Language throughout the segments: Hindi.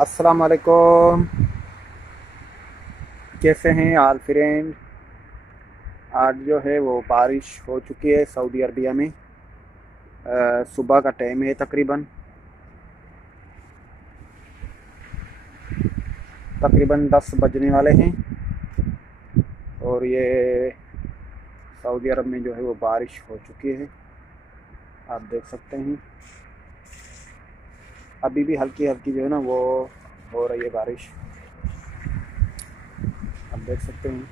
अस्सलाम वालेकुम। कैसे हैं आल फ्रेंड। आज जो है वो बारिश हो चुकी है सऊदी अरबिया में। सुबह का टाइम है, तकरीबन 10 बजने वाले हैं। और ये सऊदी अरब में जो है वो बारिश हो चुकी है, आप देख सकते हैं। अभी भी हल्की हल्की जो है ना वो हो रही है बारिश, आप देख सकते हैं।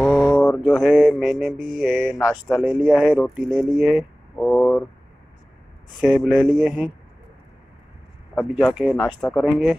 और जो है मैंने भी ये नाश्ता ले लिया है, रोटी ले ली है और सेब ले लिए हैं। अभी जाके नाश्ता करेंगे।